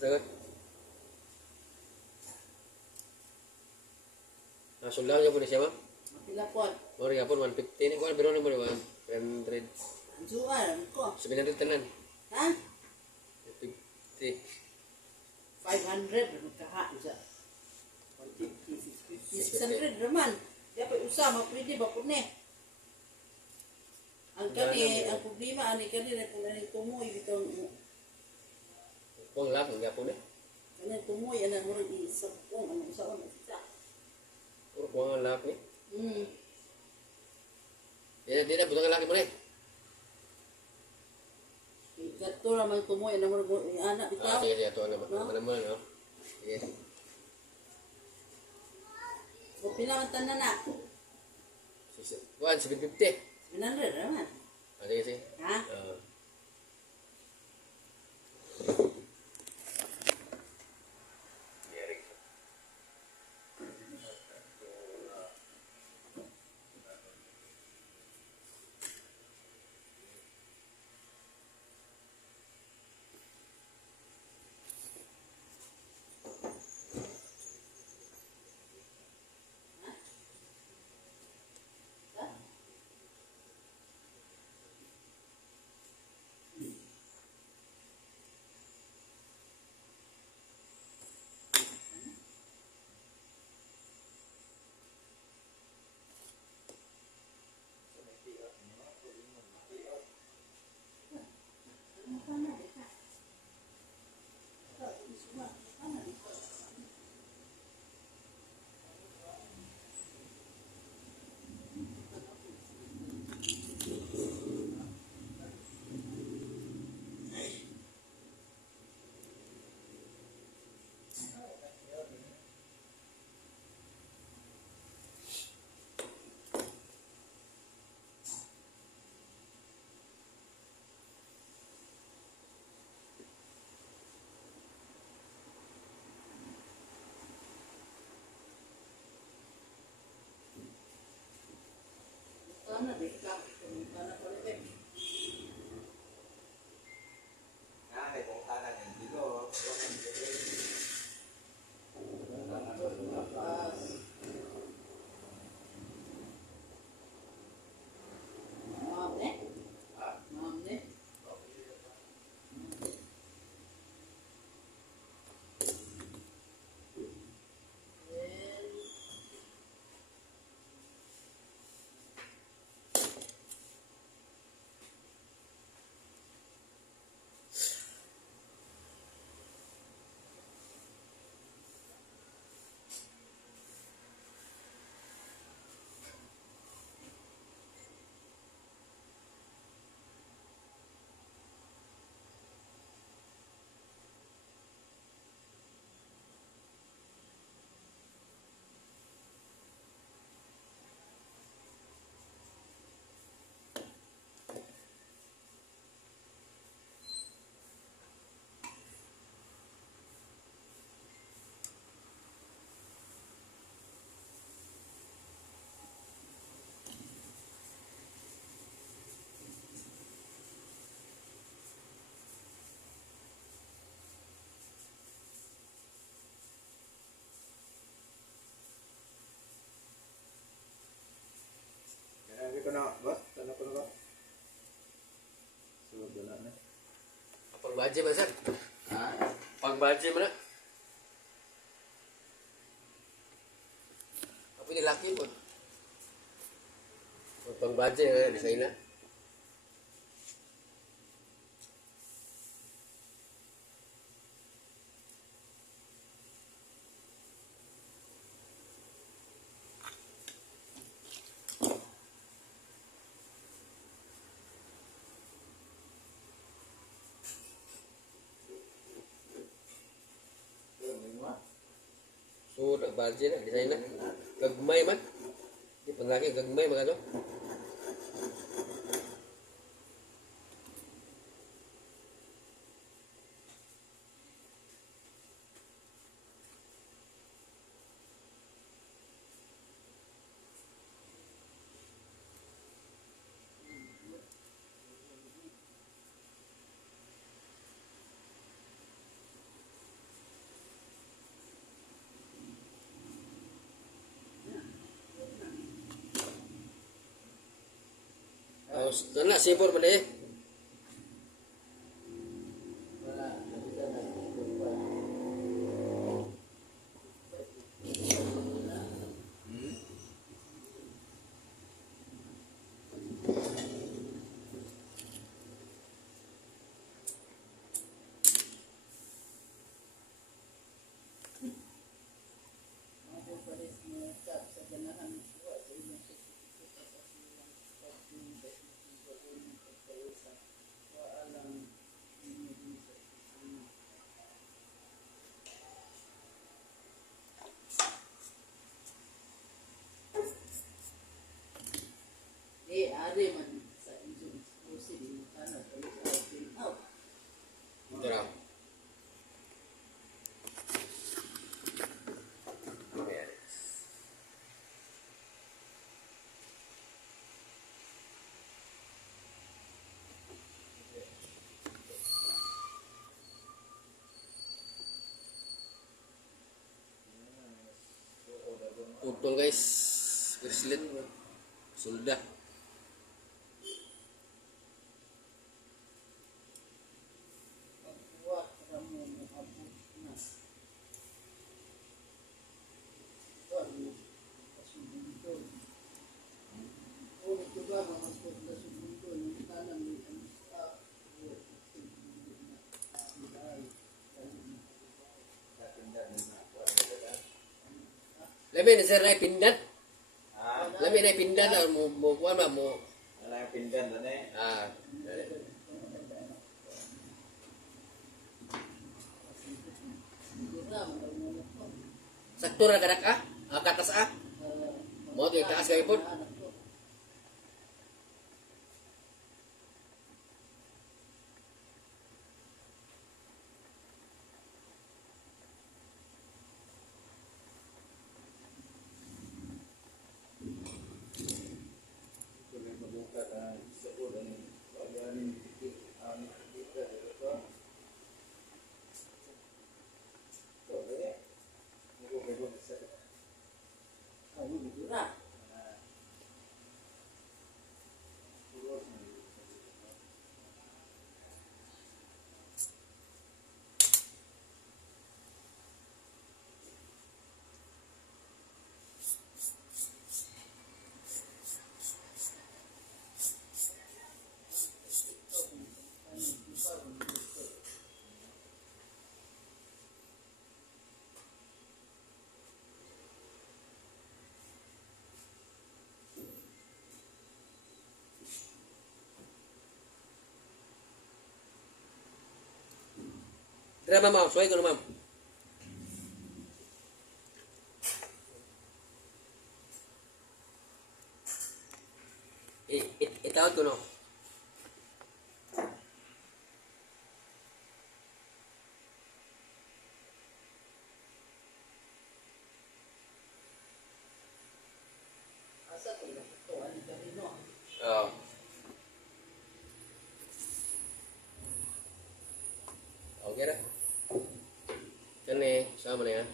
Sagot. Sulang yung po siya ma'am. Pilapon. Mori yapon 150 ni kuan pero mo 100. Anjuan ko. 700 tanan. Ha? 50. 500 magkaha siya. 150, 650, 600 naman. Di pa usama, pwede ba po ni? Ang kani, ang problema, ani kani na kung ano tumoy, bitang Kung lang, ang yapon eh. kani tumoy, ano mo rin isabong, ano sa ano siya. Puro kung ang laki. Di na, butang ang laki mo rin. Ikato naman tumoy, ano mo rin anak bitaw. Sige, ito naman. Ano mo no? Sige. O pinamantan na na. 750. 700 naman. Sige, sige. Ha? Sana deh, kak. Sana boleh deh. Hindi ko na ba? Tanong ko na ba? So, wala na. Pang-budget ba, sir? Ha? Pang-budget mo na. Ako nilaki po. Pang-budget, design na. So, budget na, design na. Gagmay man. Di panlaki, gagmay mga to. Sana sipur pa deh. Ako pa rin sinasab sa ganahan ng suwa sa inyong ari man sa inyong exclusive yung tanong kayo sa open out. Tara. Utol guys, bracelet, sulda. Pagkuha para mo maabot na. Ito ang kasubundol. Kung ito ba mga kasubundol, yung tanang may ano sa Labi na sir na pindan. Ah, Labi na pindan lah mo kuan ba mo. wala yung pindan doon eh. Ah. Sakto ra kadak ah. Katas ah. Mo di taas kay pud. Kung may mabukat ang sabon, ano, pag-anin, ang kita, ito. Ito, kaya. May sa Ay, dura. puros na. Tara ma'am, suway ko na ma'am. Itawag ko no. Asa ko lang ito, ano ka rin no? Oo. Okay na. Kani, sama na yan.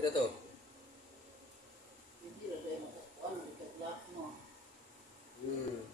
Pira to? Hindi na tayo makakuan, nagka-black mo. Hmm.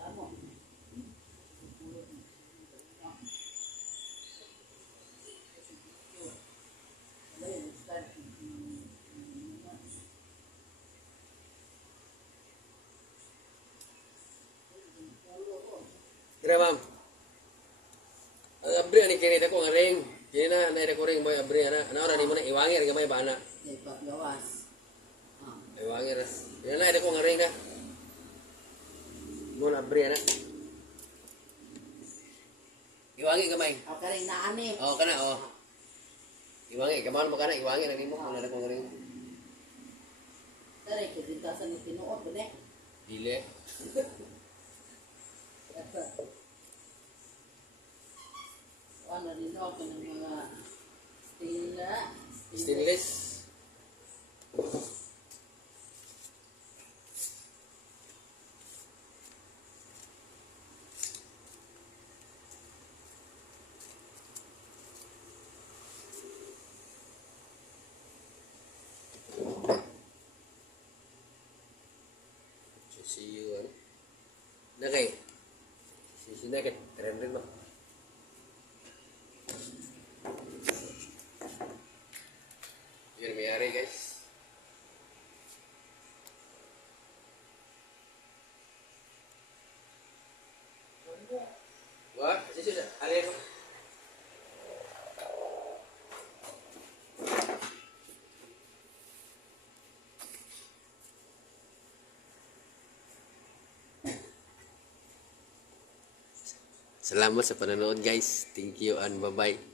Damo. Wala yung start. Kira ma'am. Ang abri ani kini dako nga ring. Kini na na ko ring boy abri ana. Ana ora ni mo na iwangir gamay bana. Ay, paggawas. Ah. Iwangir. Kini na dako nga ring na. Mo na abri ana. Iwangi gamay. Ako rin naani. Oh kana oh. Iwangi kamao mo kana iwangi na nimo mo na dako nga ring. Tara, kaya sa tinuod ba ne? Dili. Ano rin ako ng mga tila. Stainless. See you. Nakay. Si nakay. Keren rin mo. Yun mayari guys. Wah, sisi alin mo. Salamat sa panonood guys. Thank you and bye-bye.